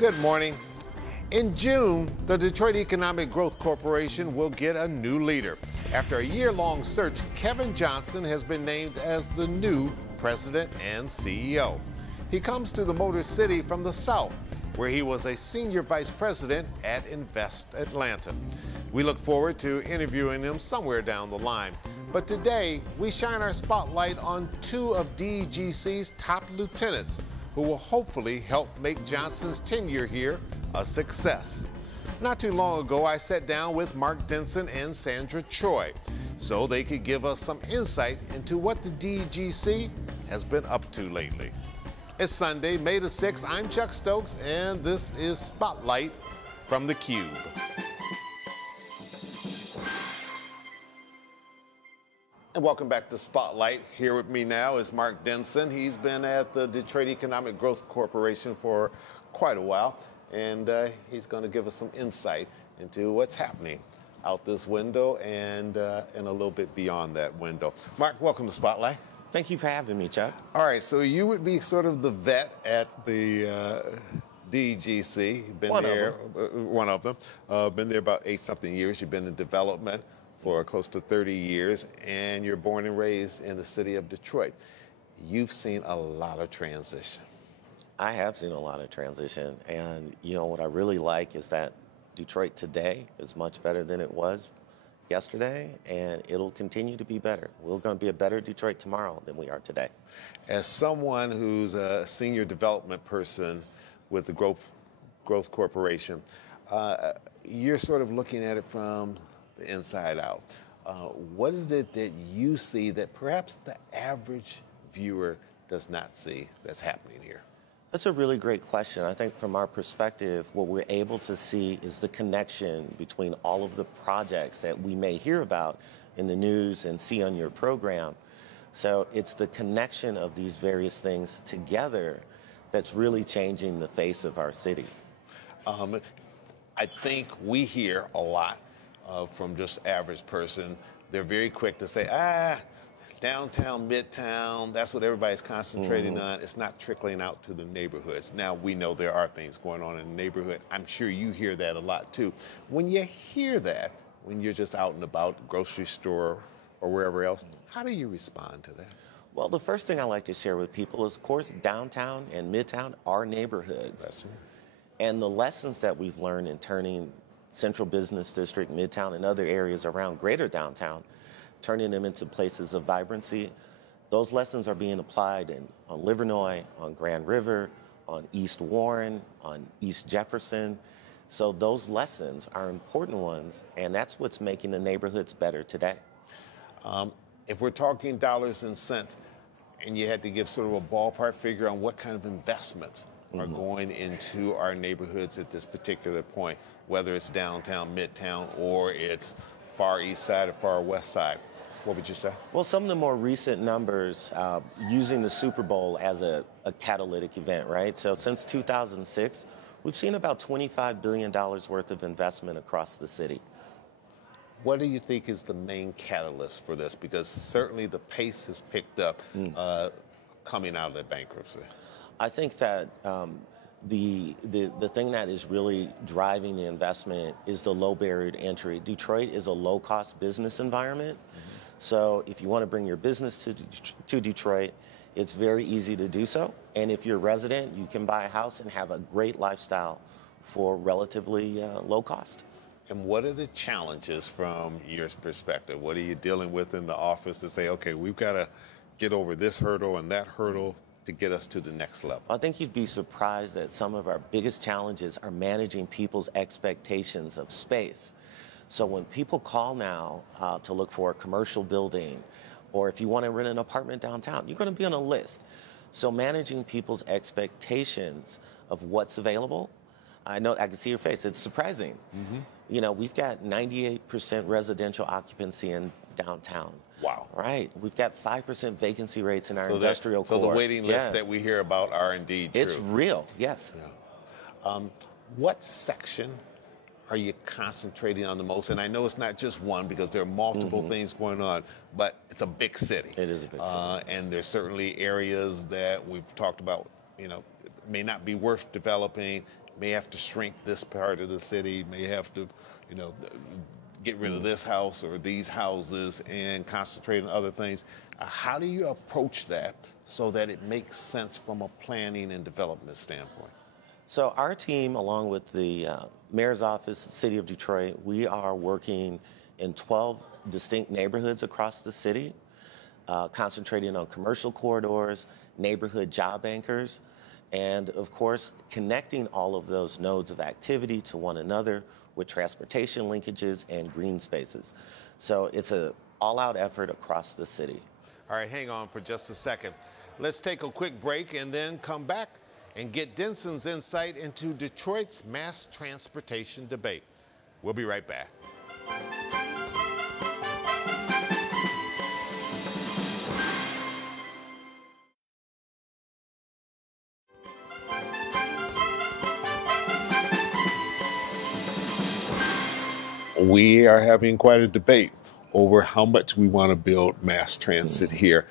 Good morning. In June, the Detroit Economic Growth Corporation will get a new leader. After a year-long search, Kevin Johnson has been named as the new president and CEO. He comes to the Motor City from the South, where he was a senior vice president at Invest Atlanta. We look forward to interviewing him somewhere down the line. But today, we shine our spotlight on two of DEGC's top lieutenants, who will hopefully help make Johnson's tenure here a success. Not too long ago, I sat down with Mark Denson and Sandra Choi so they could give us some insight into what the DEGC has been up to lately. It's Sunday, May the 6th. I'm Chuck Stokes, and this is Spotlight from theCUBE. And welcome back to Spotlight. Here with me now is Mark Denson. He's been at the Detroit Economic Growth Corporation for quite a while, and he's going to give us some insight into what's happening out this window and a little bit beyond that window. Mark, welcome to Spotlight. Thank you for having me, Chuck. All right, so you would be sort of the vet at the DEGC. Been there, one of them. Been there about 8-something years. You've been in development for close to 30 years, and you're born and raised in the city of Detroit. You've seen a lot of transition. I have seen a lot of transition, and you know what I really like is that Detroit today is much better than it was yesterday, and it'll continue to be better. We're going to be a better Detroit tomorrow than we are today. As someone who's a senior development person with the Growth Corporation, you're sort of looking at it from the inside out. What is it that you see that perhaps the average viewer does not see that's happening here? That's a really great question. I think from our perspective, what we're able to see is the connection between all of the projects that we may hear about in the news and see on your program. So it's the connection of these various things together that's really changing the face of our city. I think we hear a lot from just average person. They're very quick to say, downtown, midtown, that's what everybody's concentrating on. It's not trickling out to the neighborhoods. Now, we know there are things going on in the neighborhood. I'm sure you hear that a lot too. When you hear that, when you're just out and about, grocery store or wherever else, how do you respond to that? Well, the first thing I like to share with people is, of course, downtown and midtown are neighborhoods. That's right. And the lessons that we've learned in turning Central Business District, Midtown, and other areas around greater downtown, turning them into places of vibrancy, those lessons are being applied on Livernois, on Grand River, on East Warren, on East Jefferson. So those lessons are important ones, and that's what's making the neighborhoods better today. If we're talking dollars and cents, and you had to give sort of a ballpark figure on what kind of investments are going into our neighborhoods at this particular point, whether it's downtown, midtown, or it's far east side or far west side, what would you say? Well, some of the more recent numbers, using the Super Bowl as a catalytic event, right? So since 2006, we've seen about $25 billion worth of investment across the city. What do you think is the main catalyst for this? Because certainly the pace has picked up coming out of the bankruptcy. I think that the thing that is really driving the investment is the low barrier to entry. Detroit is a low-cost business environment. So if you want to bring your business to Detroit, it's very easy to do so. And if you're a resident, you can buy a house and have a great lifestyle for relatively low cost. And what are the challenges from your perspective? What are you dealing with in the office to say, okay, we've got to get over this hurdle and that hurdle to get us to the next level? I think you'd be surprised that some of our biggest challenges are managing people's expectations of space. So when people call now to look for a commercial building, or if you want to rent an apartment downtown, you're going to be on a list. So managing people's expectations of what's available, I know, I can see your face, it's surprising. You know, we've got 98% residential occupancy in downtown. Wow. Right. We've got 5% vacancy rates in our industrial core. So the waiting list that we hear about are indeed true. It's real, yes. Yeah. What section are you concentrating on the most? And I know it's not just one because there are multiple things going on, but it's a big city. It is a big city. And there's certainly areas that we've talked about, you know, may not be worth developing, may have to shrink this part of the city, may have to, you know, get rid of this house or these houses and concentrate on other things. How do you approach that so that it makes sense from a planning and development standpoint? So our team, along with the Mayor's Office, the City of Detroit, we are working in 12 distinct neighborhoods across the city, concentrating on commercial corridors, neighborhood job anchors, and of course, connecting all of those nodes of activity to one another with transportation linkages and green spaces. So it's an all-out effort across the city. All right, hang on for just a second. Let's take a quick break and then come back and get Denson's insight into Detroit's mass transportation debate. We'll be right back. We are having quite a debate over how much we want to build mass transit here.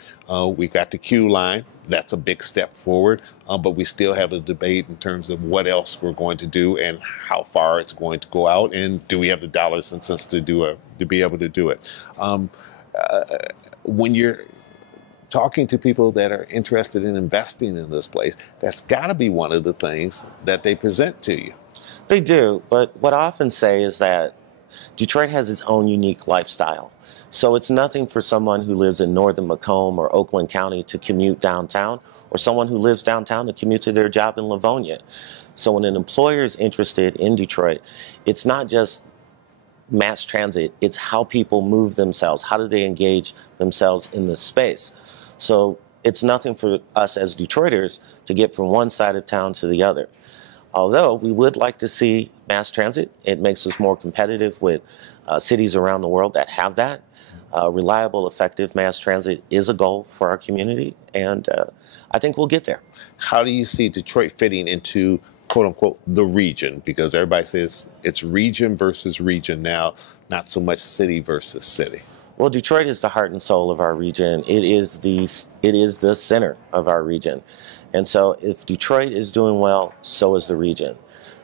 We got the Q line. That's a big step forward, but we still have a debate in terms of what else we're going to do and how far it's going to go out, and do we have the dollars and cents to be able to do it. When you're talking to people that are interested in investing in this place, that's got to be one of the things that they present to you. They do, but what I often say is that Detroit has its own unique lifestyle. So it's nothing for someone who lives in northern Macomb or Oakland County to commute downtown, or someone who lives downtown to commute to their job in Livonia. So when an employer is interested in Detroit, it's not just mass transit, it's how people move themselves. How do they engage themselves in this space? So it's nothing for us as Detroiters to get from one side of town to the other. Although we would like to see mass transit, it makes us more competitive with cities around the world that have that. Reliable, effective mass transit is a goal for our community, and I think we'll get there. How do you see Detroit fitting into, quote unquote, the region? Because everybody says it's region versus region now, not so much city versus city. Well, Detroit is the heart and soul of our region. It is the center of our region. And so if Detroit is doing well, so is the region.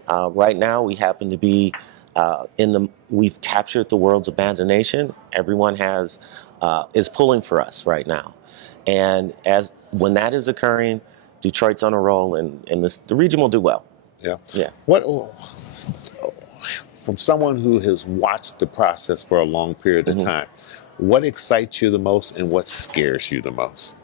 Right now, we happen to be we've captured the world's imagination. Everyone is pulling for us right now. And when that is occurring, Detroit's on a roll, and the region will do well. Yeah. Yeah. From someone who has watched the process for a long period of time, what excites you the most and what scares you the most?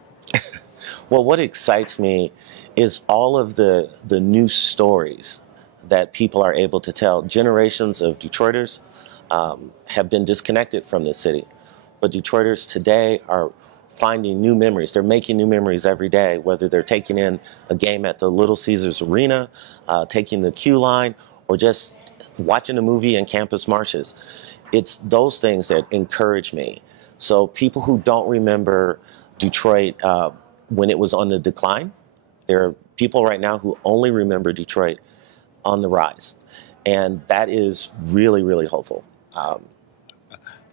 Well, what excites me is all of the new stories that people are able to tell. Generations of Detroiters have been disconnected from this city, but Detroiters today are finding new memories. They're making new memories every day, whether they're taking in a game at the Little Caesars Arena, taking the Q line, or just watching a movie in Campus Marshes. It's those things that encourage me. So people who don't remember Detroit when it was on the decline, there are people right now who only remember Detroit on the rise. And that is really, really hopeful.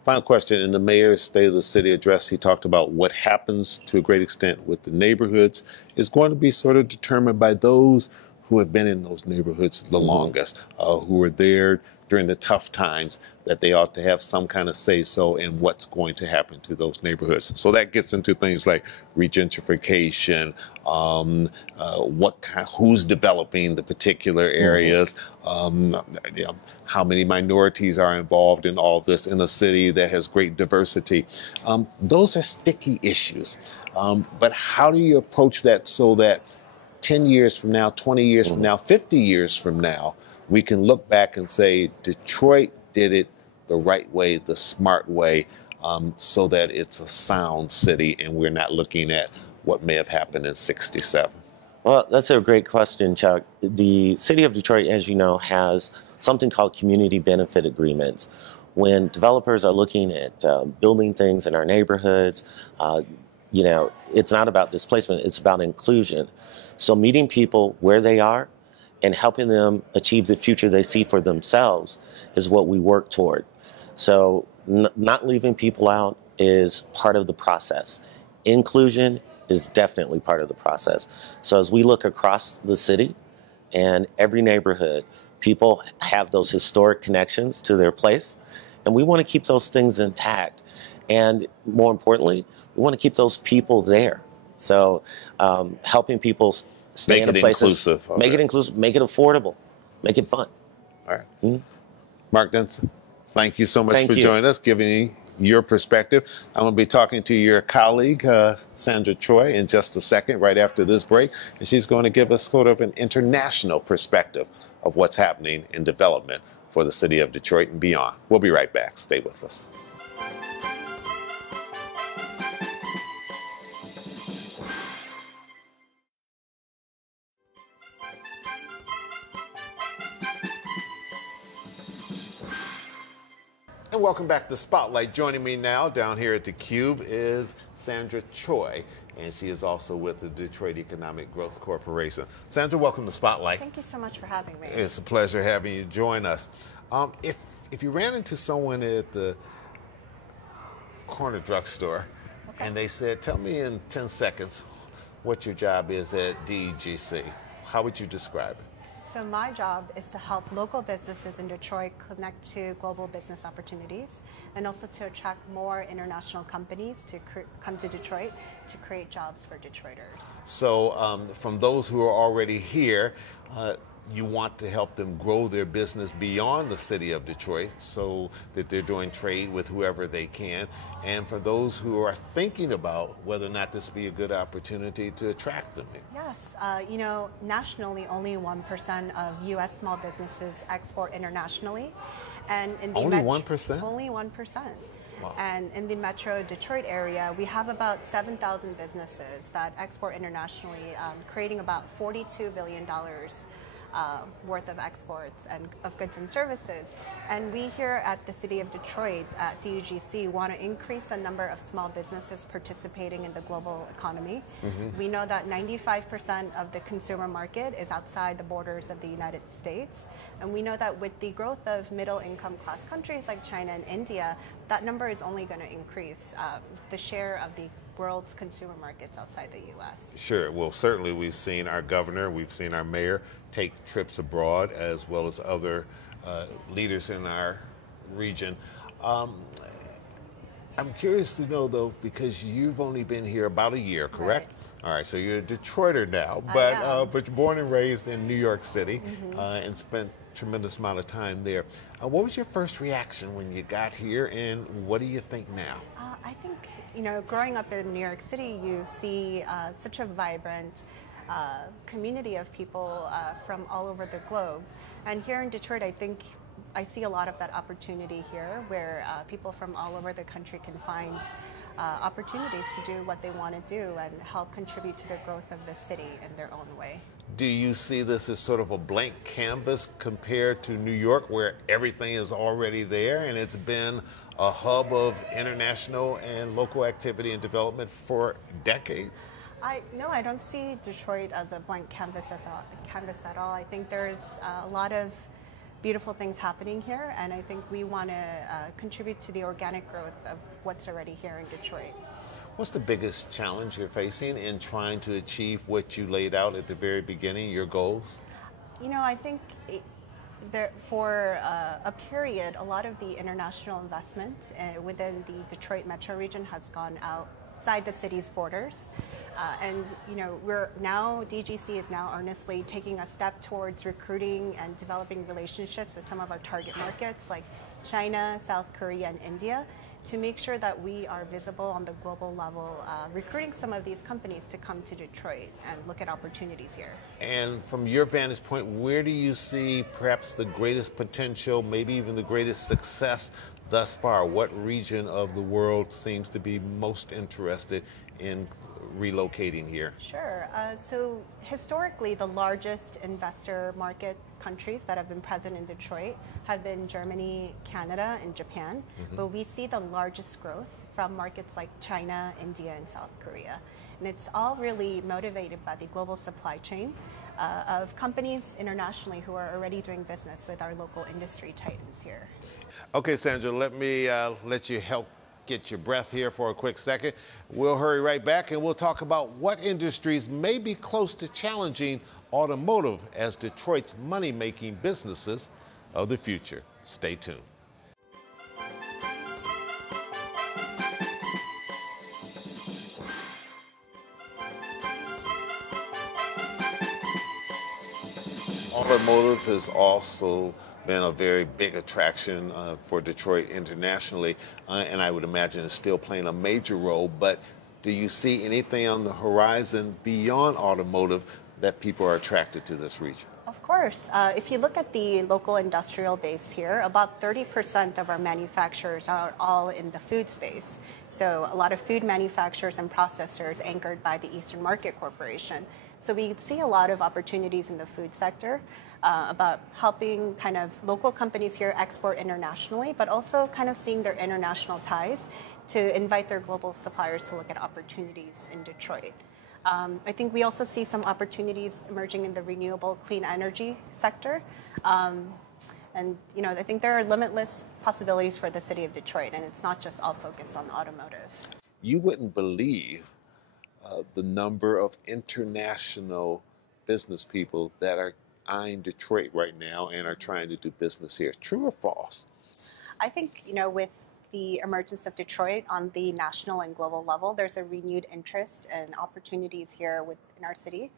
Final question. In the mayor's State of the City address, he talked about what happens to a great extent with the neighborhoods is going to be sort of determined by those who have been in those neighborhoods the longest, who were there during the tough times, that they ought to have some kind of say-so in what's going to happen to those neighborhoods. So that gets into things like regentrification, who's developing the particular areas, how many minorities are involved in all of this in a city that has great diversity. Those are sticky issues. But how do you approach that so that 10 years from now, 20 years from now, 50 years from now, we can look back and say Detroit did it the right way, the smart way, so that it's a sound city and we're not looking at what may have happened in '67? Well, that's a great question, Chuck. The city of Detroit, as you know, has something called community benefit agreements. When developers are looking at building things in our neighborhoods, it's not about displacement, it's about inclusion. So meeting people where they are and helping them achieve the future they see for themselves is what we work toward. So not leaving people out is part of the process. Inclusion is definitely part of the process. So as we look across the city And every neighborhood, people have those historic connections to their place, and we want to keep those things intact. And more importantly, we want to keep those people there. So helping people stay in a place, make it inclusive, make it affordable, make it fun. All right. Mm-hmm. Mark Denson, thank you so much for joining us, giving your perspective. I'm going to be talking to your colleague, Sandra Choi, in just a second, right after this break. And she's going to give us sort of an international perspective of what's happening in development for the city of Detroit and beyond. We'll be right back. Stay with us. And welcome back to Spotlight. Joining me now down here at the Cube is Sandra Choi, and she is also with the Detroit Economic Growth Corporation. Sandra, welcome to Spotlight. Thank you so much for having me. It's a pleasure having you join us. If you ran into someone at the corner drugstore and they said, tell me in 10 seconds what your job is at DEGC, how would you describe it? So my job is to help local businesses in Detroit connect to global business opportunities and also to attract more international companies to come to Detroit to create jobs for Detroiters. So from those who are already here, you want to help them grow their business beyond the city of Detroit so that they're doing trade with whoever they can. And for those who are thinking about whether or not this would be a good opportunity to attract them. Yes, you know, nationally only 1% of U.S. small businesses export internationally. And in the only 1%? Only 1%. Wow. And in the Metro Detroit area, we have about 7,000 businesses that export internationally, creating about $42 billion worth of exports and of goods and services. And we here at the City of Detroit at DEGC want to increase the number of small businesses participating in the global economy. Mm-hmm. We know that 95% of the consumer market is outside the borders of the United States. And we know that with the growth of middle income class countries like China and India, that number is only going to increase the share of the world's consumer markets outside the U.S. Sure. Well, certainly we've seen our governor, we've seen our mayor take trips abroad, as well as other leaders in our region. I'm curious to know, though, because you've only been here about a year, correct? Right. All right, so you're a Detroiter now, but you're born and raised in New York City, mm-hmm. And spent a tremendous amount of time there. What was your first reaction when you got here, and what do you think now? I think, you know, growing up in New York City, you see such a vibrant community of people from all over the globe. And here in Detroit, I think I see a lot of that opportunity here where people from all over the country can find opportunities to do what they want to do and help contribute to the growth of the city in their own way. Do you see this as sort of a blank canvas compared to New York, where everything is already there and it's been a hub of international and local activity and development for decades? No, I don't see Detroit as a blank canvas at all. I think there's a lot of beautiful things happening here, and I think we want to contribute to the organic growth of what's already here in Detroit. What's the biggest challenge you're facing in trying to achieve what you laid out at the very beginning, your goals? You know, I think for a period, a lot of the international investment within the Detroit metro region has gone outside the city's borders. And, you know, DGC is now earnestly taking a step towards recruiting and developing relationships with some of our target markets like China, South Korea, and India, to make sure that we are visible on the global level, recruiting some of these companies to come to Detroit and look at opportunities here. And from your vantage point, where do you see perhaps the greatest potential, maybe even the greatest success thus far? What region of the world seems to be most interested in relocating here? Sure. So historically, the largest investor market countries that have been present in Detroit have been Germany, Canada, and Japan. Mm-hmm. But we see the largest growth from markets like China, India, and South Korea. And it's all really motivated by the global supply chain of companies internationally who are already doing business with our local industry titans here. Okay, Sandra, let me let you help get your breath here for a quick second. We'll hurry right back and we'll talk about what industries may be close to challenging automotive as Detroit's money-making businesses of the future. Stay tuned. Automotive has also been a very big attraction for Detroit internationally, and I would imagine it's still playing a major role. But do you see anything on the horizon beyond automotive that people are attracted to this region? Of course. If you look at the local industrial base here, about 30% of our manufacturers are all in the food space. So a lot of food manufacturers and processors anchored by the Eastern Market Corporation. So we see a lot of opportunities in the food sector about helping kind of local companies here export internationally, but also kind of seeing their international ties to invite their global suppliers to look at opportunities in Detroit. I think we also see some opportunities emerging in the renewable clean energy sector. And you know, I think there are limitless possibilities for the city of Detroit, and it's not just all focused on automotive. You wouldn't believe the number of international business people that are eyeing Detroit right now and are trying to do business here. True or false? I think, you know, with the emergence of Detroit on the national and global level, there's a renewed interest and opportunities here in our city.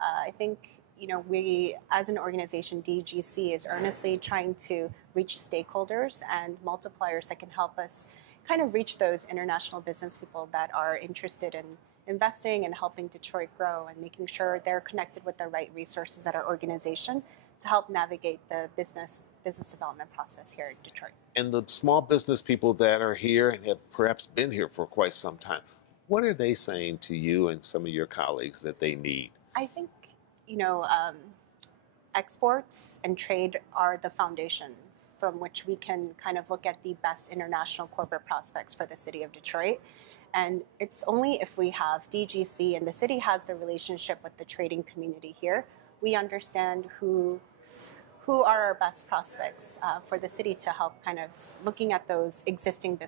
I think, you know, we as an organization, DGC, is earnestly trying to reach stakeholders and multipliers that can help us kind of reach those international business people that are interested in investing and helping Detroit grow and making sure they're connected with the right resources at our organization to help navigate the business development process here in Detroit. And the small business people that are here and have perhaps been here for quite some time, what are they saying to you and some of your colleagues that they need? I think, you know, exports and trade are the foundation from which we can kind of look at the best international corporate prospects for the city of Detroit. And it's only if we have DGC and the city has the relationship with the trading community here, we understand who are our best prospects for the city to help kind of looking at those existing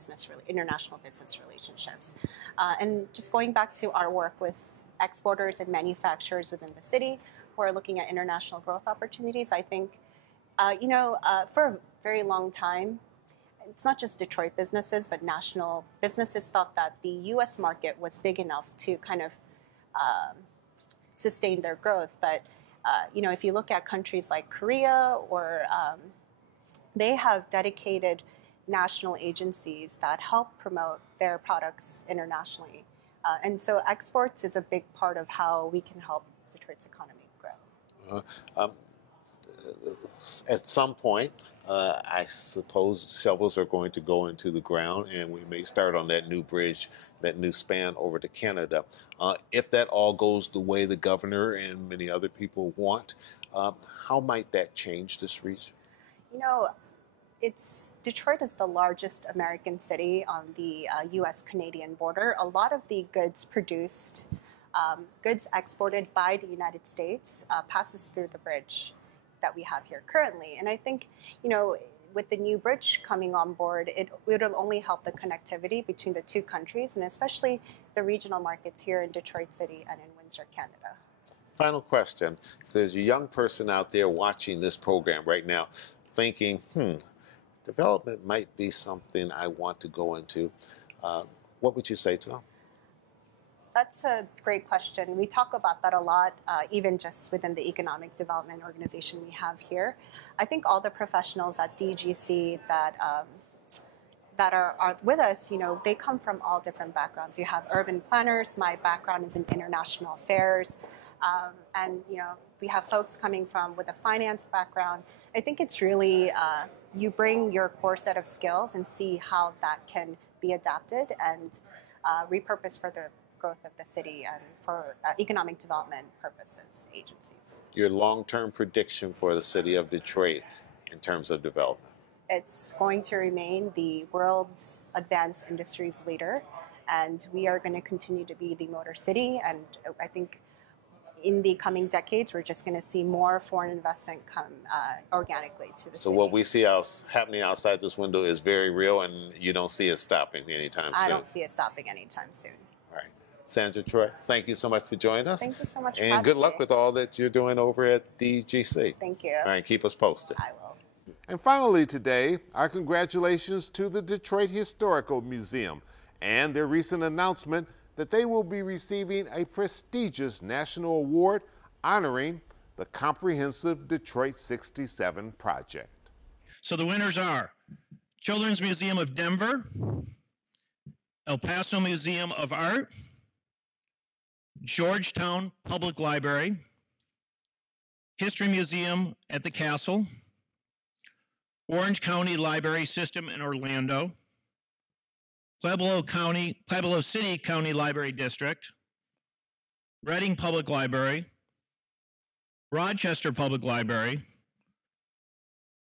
international business relationships. And just going back to our work with exporters and manufacturers within the city who are looking at international growth opportunities, I think, you know, for a very long time, it's not just Detroit businesses, but national businesses thought that the U.S. market was big enough to kind of sustain their growth. But, you know, if you look at countries like Korea, or they have dedicated national agencies that help promote their products internationally. And so exports is a big part of how we can help Detroit's economy grow. At some point, I suppose shovels are going to go into the ground and we may start on that new bridge, that new span over to Canada. If that all goes the way the governor and many other people want, how might that change this region? You know, Detroit is the largest American city on the U.S.-Canadian border. A lot of the goods produced, goods exported by the United States passes through the bridge that we have here currently. And I think, you know, with the new bridge coming on board, it will only help the connectivity between the two countries, and especially the regional markets here in Detroit City and in Windsor, Canada. Final question. If there's a young person out there watching this program right now thinking, development might be something I want to go into, what would you say to them? That's a great question. We talk about that a lot, even just within the economic development organization we have here. I think all the professionals at DGC that are with us, you know, they come from all different backgrounds. You have urban planners. My background is in international affairs. And, you know, we have folks coming with a finance background. I think it's really, you bring your core set of skills and see how that can be adapted and repurposed for the growth of the city and for economic development purposes, agencies. Your long-term prediction for the city of Detroit in terms of development? It's going to remain the world's advanced industries leader, and we are going to continue to be the motor city. And I think in the coming decades, we're just going to see more foreign investment come organically to the city. So what we see happening outside this window is very real, and you don't see it stopping anytime soon? I don't see it stopping anytime soon. All right. Sandra, Troy, thank you so much for joining us. Thank you so much. And good luck with all that you're doing over at DGC. Thank you. All right, keep us posted. I will. And finally today, our congratulations to the Detroit Historical Museum and their recent announcement that they will be receiving a prestigious national award honoring the Comprehensive Detroit 67 project. So the winners are Children's Museum of Denver, El Paso Museum of Art, Georgetown Public Library, History Museum at the Castle, Orange County Library System in Orlando, Pueblo City County Library District, Reading Public Library, Rochester Public Library,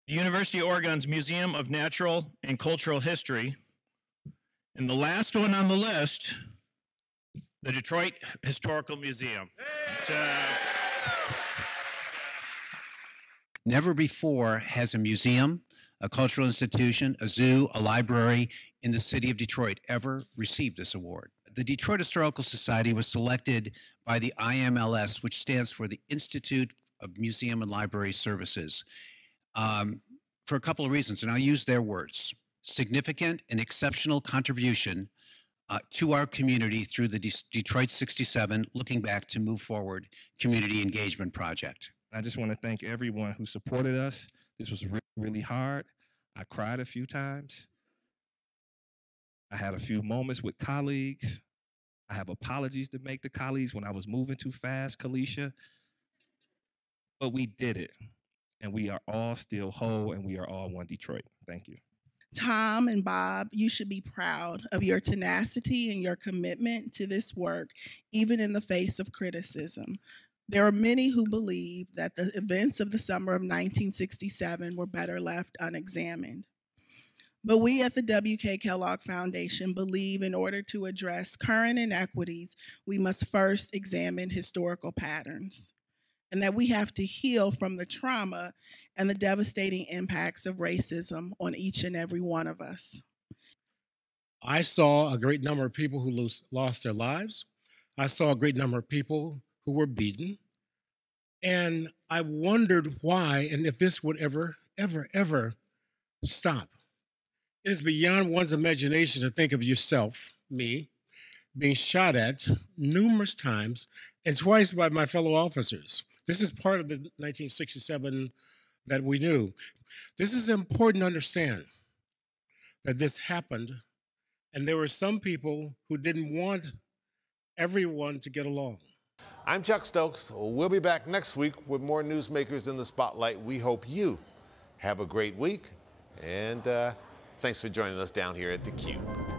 the University of Oregon's Museum of Natural and Cultural History, and the last one on the list, the Detroit Historical Museum. Never before has a museum, a cultural institution, a zoo, a library in the city of Detroit ever received this award. The Detroit Historical Society was selected by the IMLS, which stands for the Institute of Museum and Library Services, for a couple of reasons, and I'll use their words. Significant and exceptional contribution to our community through the Detroit 67 Looking Back to Move Forward community engagement project. I just want to thank everyone who supported us. This was really hard. I cried a few times. I had a few moments with colleagues. I have apologies to make to colleagues when I was moving too fast, Kalisha. But we did it. And we are all still whole, and we are all one Detroit. Thank you. Tom and Bob, you should be proud of your tenacity and your commitment to this work, even in the face of criticism. There are many who believe that the events of the summer of 1967 were better left unexamined. But we at the W.K. Kellogg Foundation believe in order to address current inequities, we must first examine historical patterns, and that we have to heal from the trauma and the devastating impacts of racism on each and every one of us. I saw a great number of people who lost their lives. I saw a great number of people who were beaten. And I wondered why and if this would ever stop. It is beyond one's imagination to think of yourself, me, being shot at numerous times and twice by my fellow officers. This is part of the 1967 that we knew. This is important to understand that this happened, and there were some people who didn't want everyone to get along. I'm Chuck Stokes. We'll be back next week with more newsmakers in the spotlight. We hope you have a great week, and thanks for joining us down here at theCUBE.